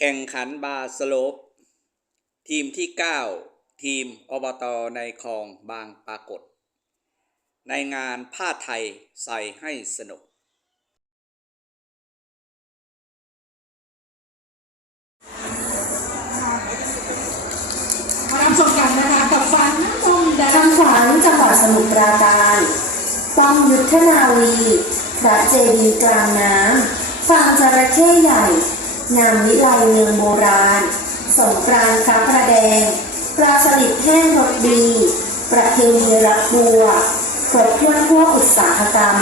แข่งขันบาสโลป ทีมที่ 9 ทีมอบตในคลองบางปรากฏ ในงานผ้าไทยใส่ให้สนุก มารับชมกันนะคะกับฟันน้ำนมแดงทางขวางจังหวัดสมุทรปราการป้อมยุทธนาวี พระเจดีย์กลางน้ำฟาร์มจระเข้ใหญ่ นามวิไลเมืองโบราณ สงกรานต์พระประแดง ปลาสลิดแห้งรสดี ประเพณีรักบัวครบถ้วนทั่วอุตสาหกรรม